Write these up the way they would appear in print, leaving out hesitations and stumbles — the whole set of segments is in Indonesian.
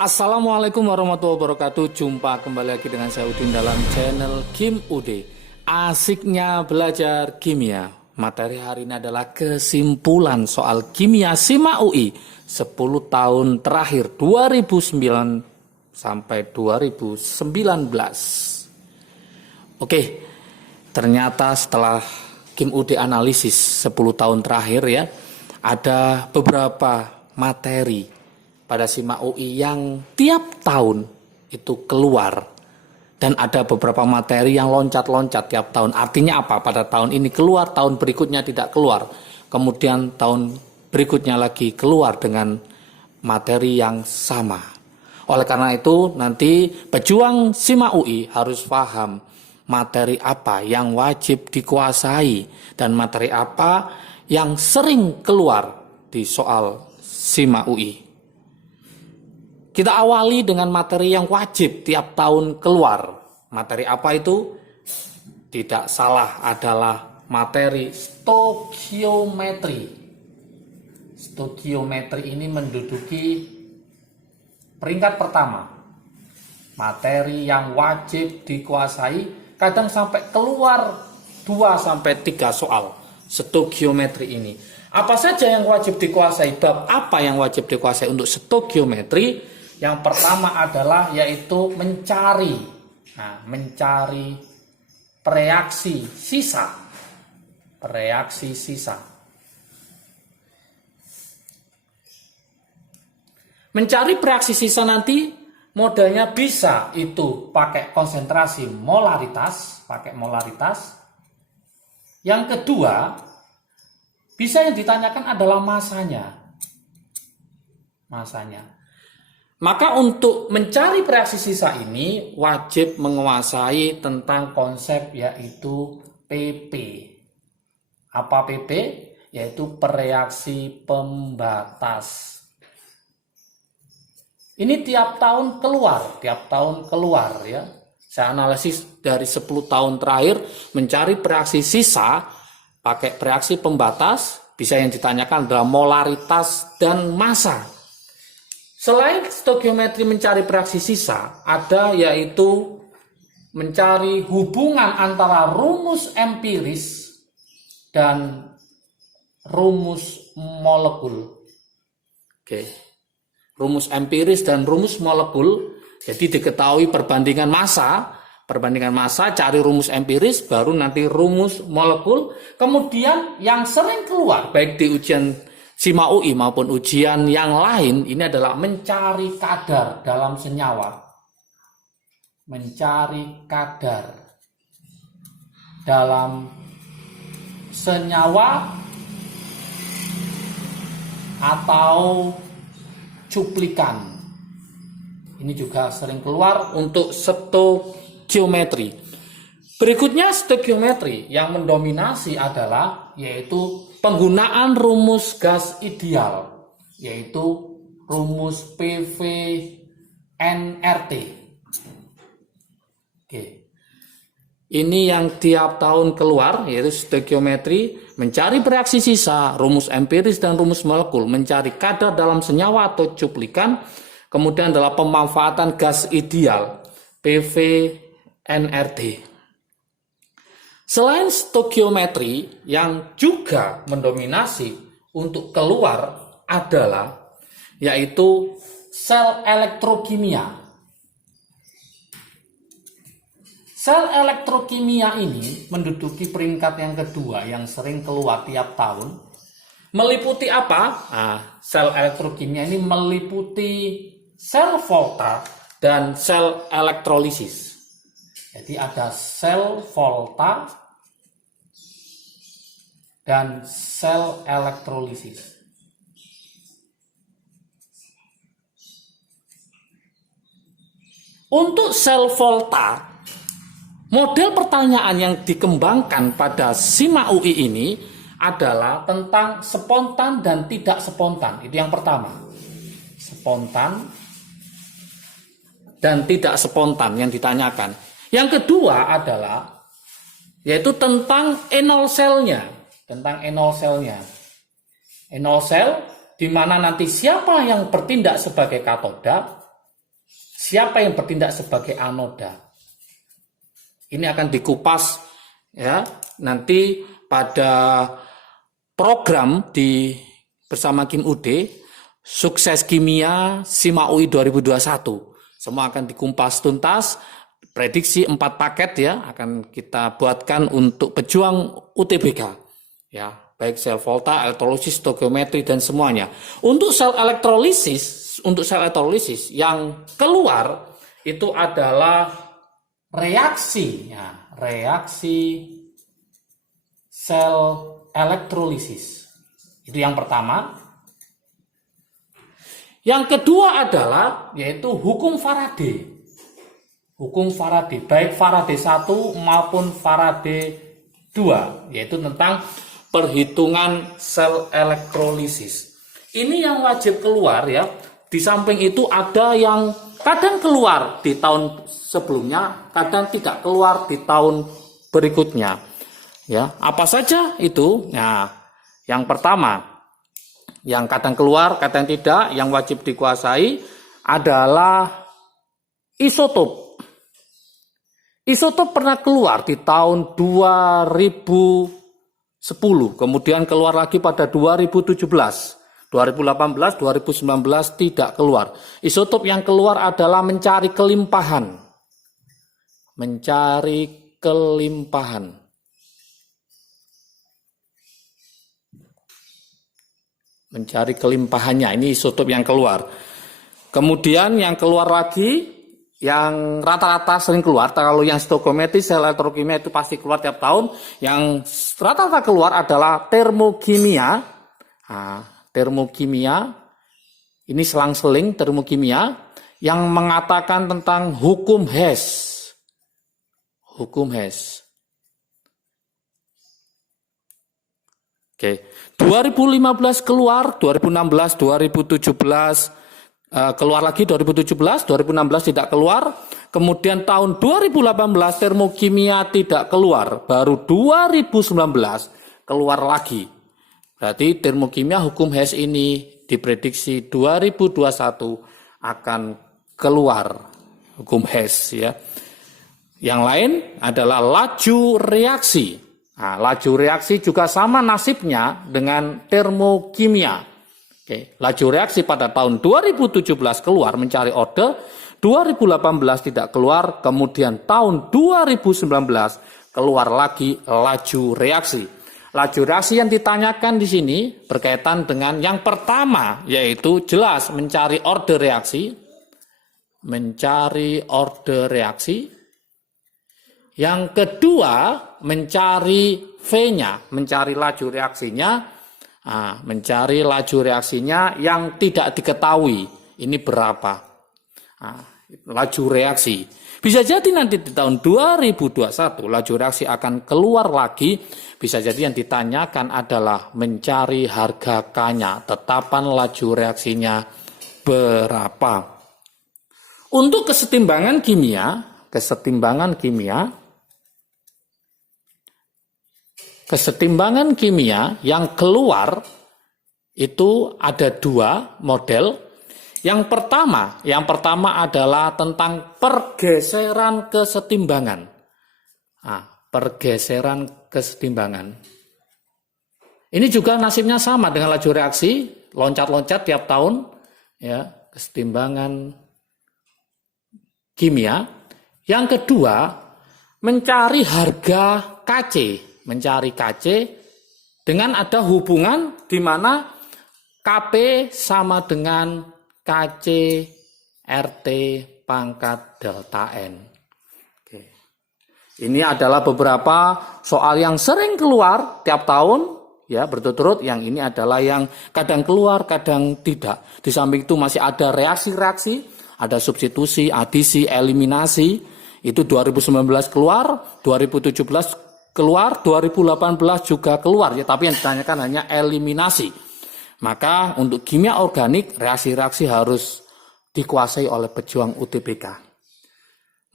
Assalamualaikum warahmatullahi wabarakatuh. Jumpa kembali lagi dengan saya Udin dalam channel Kim UD. Asiknya belajar kimia. Materi hari ini adalah kesimpulan soal kimia SIMA UI 10 tahun terakhir 2009 sampai 2019. Oke, ternyata setelah Kim UD analisis 10 tahun terakhir ya, ada beberapa materi pada SIMA UI yang tiap tahun itu keluar, dan ada beberapa materi yang loncat-loncat tiap tahun. Artinya apa? Pada tahun ini keluar, tahun berikutnya tidak keluar, kemudian tahun berikutnya lagi keluar dengan materi yang sama. Oleh karena itu nanti pejuang SIMA UI harus paham materi apa yang wajib dikuasai dan materi apa yang sering keluar di soal SIMA UI. Kita awali dengan materi yang wajib tiap tahun keluar. Materi apa itu? Tidak salah, adalah materi stokiometri. Stokiometri ini menduduki peringkat pertama. Materi yang wajib dikuasai, kadang sampai keluar 2-3 soal stokiometri ini. Apa saja yang wajib dikuasai? Bab apa yang wajib dikuasai untuk stokiometri? Yang pertama adalah yaitu mencari reaksi sisa. Reaksi sisa. Mencari reaksi sisa nanti modelnya bisa itu pakai konsentrasi molaritas, Yang kedua, bisa yang ditanyakan adalah masanya. Maka untuk mencari reaksi sisa ini wajib menguasai tentang konsep yaitu PP. Apa PP? Yaitu pereaksi pembatas. Ini tiap tahun keluar ya. Saya analisis dari 10 tahun terakhir mencari reaksi sisa pakai reaksi pembatas, bisa yang ditanyakan adalah molaritas dan massa. Selain stokiometri mencari reaksi sisa, ada yaitu mencari hubungan antara rumus empiris dan rumus molekul. Oke. Rumus empiris dan rumus molekul, jadi diketahui perbandingan massa, cari rumus empiris, baru nanti rumus molekul. Kemudian yang sering keluar, baik di ujian SIMA UI maupun ujian yang lain, ini adalah mencari kadar dalam senyawa. Mencari kadar dalam senyawa atau cuplikan. Ini juga sering keluar untuk stokiometri. Berikutnya stokiometri yang mendominasi adalah yaitu penggunaan rumus gas ideal, yaitu rumus PV-nRT. Oke. Ini yang tiap tahun keluar, yaitu stokiometri, mencari reaksi sisa, rumus empiris dan rumus molekul, mencari kadar dalam senyawa atau cuplikan, kemudian adalah pemanfaatan gas ideal, PV-nRT. Selain stokiometri yang juga mendominasi untuk keluar adalah yaitu sel elektrokimia. Sel elektrokimia ini menduduki peringkat yang kedua yang sering keluar tiap tahun. Meliputi apa? Sel elektrokimia ini meliputi sel volta dan sel elektrolisis. Jadi ada sel volta dan sel elektrolisis. Untuk sel volta, model pertanyaan yang dikembangkan pada SIMA UI ini adalah tentang spontan dan tidak spontan. Itu yang pertama. Spontan dan tidak spontan yang ditanyakan. Yang kedua adalah yaitu tentang enol selnya. Enol sel di mana nanti siapa yang bertindak sebagai katoda, siapa yang bertindak sebagai anoda. Ini akan dikupas ya nanti pada program di bersama Kim Ude Sukses Kimia SIMA UI 2021. Semua akan dikupas tuntas, prediksi 4 paket ya akan kita buatkan untuk pejuang UTBK ya, baik sel volta, elektrolisis, stoikiometri dan semuanya. Untuk sel elektrolisis yang keluar itu adalah reaksi sel elektrolisis. Itu yang pertama. Yang kedua adalah yaitu hukum Faraday. Hukum Faraday, baik Faraday 1 maupun Faraday 2, yaitu tentang perhitungan sel elektrolisis. Ini yang wajib keluar ya. Di samping itu ada yang kadang keluar di tahun sebelumnya, kadang tidak keluar di tahun berikutnya. Ya, apa saja itu? Nah, yang pertama, yang kadang keluar, kadang tidak, yang wajib dikuasai adalah isotop. Isotop pernah keluar di tahun 2010, kemudian keluar lagi pada 2017. 2018, 2019 tidak keluar. Isotop yang keluar adalah mencari kelimpahan. Mencari kelimpahan. Mencari kelimpahannya, ini isotop yang keluar. Kemudian yang keluar lagi, yang rata-rata sering keluar, kalau yang stoikiometri, sel elektrokimia itu pasti keluar tiap tahun. Yang rata-rata keluar adalah termokimia. Nah, termokimia, ini selang-seling termokimia, yang mengatakan tentang hukum Hess. Hukum Hess. Oke. 2015 keluar, 2016, 2017 keluar lagi, 2017, 2016 tidak keluar. Kemudian tahun 2018 termokimia tidak keluar, baru 2019 keluar lagi. Berarti termokimia hukum Hess ini diprediksi 2021 akan keluar hukum Hess ya. Yang lain adalah laju reaksi. Nah, laju reaksi juga sama nasibnya dengan termokimia. Oke, laju reaksi pada tahun 2017 keluar mencari order, 2018 tidak keluar, kemudian tahun 2019 keluar lagi laju reaksi. Laju reaksi yang ditanyakan di sini berkaitan dengan yang pertama, yaitu jelas mencari order reaksi. Mencari order reaksi. Yang kedua, mencari V-nya, mencari laju reaksinya. Nah, mencari laju reaksinya yang tidak diketahui. Ini berapa? Nah, laju reaksi. Bisa jadi nanti di tahun 2021 laju reaksi akan keluar lagi. Bisa jadi yang ditanyakan adalah mencari harga K-nya, tetapan laju reaksinya berapa. Untuk kesetimbangan kimia yang keluar itu ada 2 model. Yang pertama adalah tentang pergeseran kesetimbangan. Nah, pergeseran kesetimbangan. Ini juga nasibnya sama dengan laju reaksi, loncat-loncat tiap tahun, ya, kesetimbangan kimia. Yang kedua, mencari harga KC. Mencari KC dengan ada hubungan di mana KP sama dengan KC RT pangkat delta N. Oke. Ini adalah beberapa soal yang sering keluar tiap tahun, ya, berturut-turut. Yang ini adalah yang kadang keluar, kadang tidak. Di samping itu masih ada reaksi-reaksi, ada substitusi, adisi, eliminasi. Itu 2019 keluar, 2017 keluar, 2018 juga keluar, ya, tapi yang ditanyakan hanya eliminasi. Maka untuk kimia organik, reaksi-reaksi harus dikuasai oleh pejuang UTBK.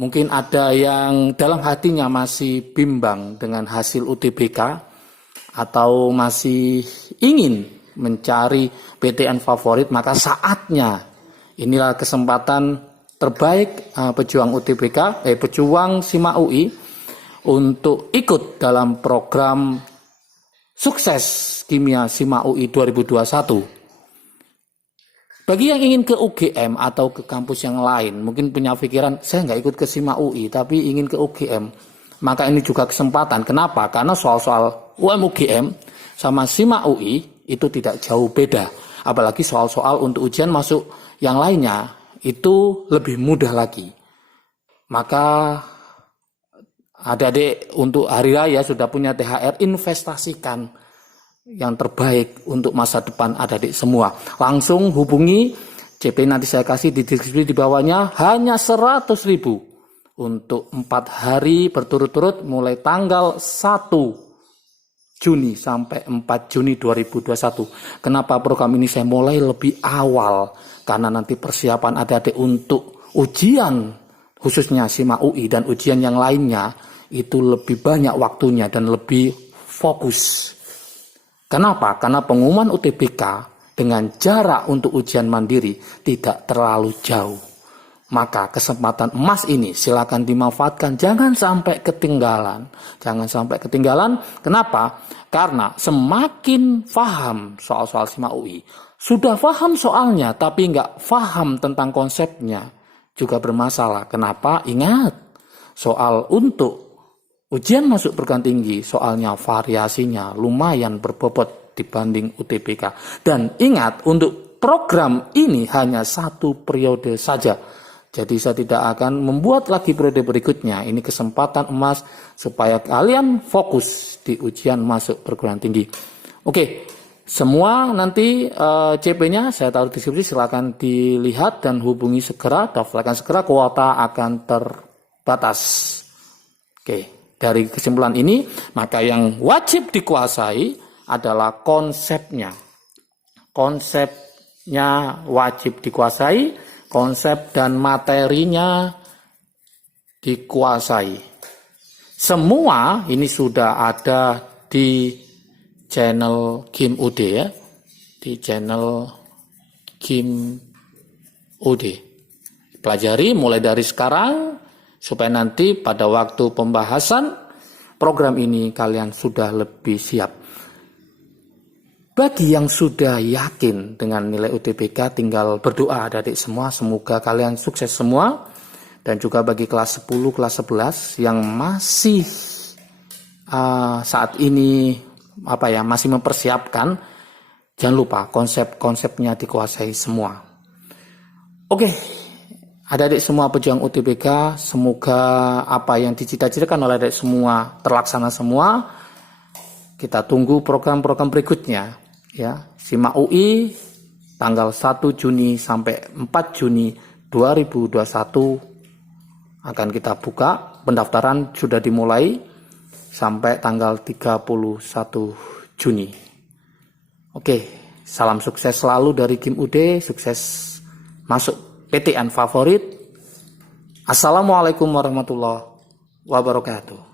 Mungkin ada yang dalam hatinya masih bimbang dengan hasil UTBK atau masih ingin mencari PTN favorit, maka saatnya inilah kesempatan terbaik pejuang UTBK, pejuang SIMA UI untuk ikut dalam program sukses kimia SIMA UI 2021. Bagi yang ingin ke UGM atau ke kampus yang lain, mungkin punya pikiran, saya nggak ikut ke SIMA UI, tapi ingin ke UGM. Maka ini juga kesempatan. Kenapa? Karena soal-soal UM-UGM sama SIMA UI itu tidak jauh beda. Apalagi soal-soal untuk ujian masuk yang lainnya, itu lebih mudah lagi. Maka adik-adik untuk hari raya sudah punya THR, investasikan yang terbaik untuk masa depan adik-adik semua. Langsung hubungi CP, nanti saya kasih di deskripsi di bawahnya, hanya 100.000 untuk 4 hari berturut-turut mulai tanggal 1 Juni sampai 4 Juni 2021. Kenapa program ini saya mulai lebih awal? Karena nanti persiapan adik-adik untuk ujian khususnya SIMA UI dan ujian yang lainnya itu lebih banyak waktunya dan lebih fokus. Kenapa? Karena pengumuman UTBK dengan jarak untuk ujian mandiri tidak terlalu jauh. Maka kesempatan emas ini silakan dimanfaatkan, jangan sampai ketinggalan. Jangan sampai ketinggalan. Kenapa? Karena semakin paham soal-soal SIMA UI, sudah paham soalnya tapi nggak paham tentang konsepnya, juga bermasalah. Kenapa? Ingat, soal untuk ujian masuk perguruan tinggi, soalnya variasinya lumayan berbobot dibanding UTBK. Dan ingat, untuk program ini hanya 1 periode saja. Jadi saya tidak akan membuat lagi periode berikutnya. Ini kesempatan emas supaya kalian fokus di ujian masuk perguruan tinggi. Oke, semua nanti CP-nya saya taruh di deskripsi, silakan dilihat dan hubungi segera, daftarkan segera, kuota akan terbatas. Oke. Dari kesimpulan ini, maka yang wajib dikuasai adalah konsepnya. Konsepnya wajib dikuasai, konsep dan materinya dikuasai. Semua ini sudah ada di channel Kim UD ya, di channel Kim UD. Pelajari mulai dari sekarang, supaya nanti pada waktu pembahasan program ini kalian sudah lebih siap. Bagi yang sudah yakin dengan nilai UTBK, tinggal berdoa adik-adik semua, semoga kalian sukses semua. Dan juga bagi kelas 10, kelas 11 yang masih saat ini masih mempersiapkan, jangan lupa konsep-konsepnya dikuasai semua. Oke. Adik-adik semua pejuang UTBK, semoga apa yang dicita-citakan oleh adik semua terlaksana semua. Kita tunggu program-program berikutnya ya. SIMA UI tanggal 1 Juni sampai 4 Juni 2021 akan kita buka. Pendaftaran sudah dimulai sampai tanggal 31 Juni. Oke, salam sukses selalu dari Kim UD, sukses masuk PTN favorit. Assalamualaikum warahmatullahi wabarakatuh.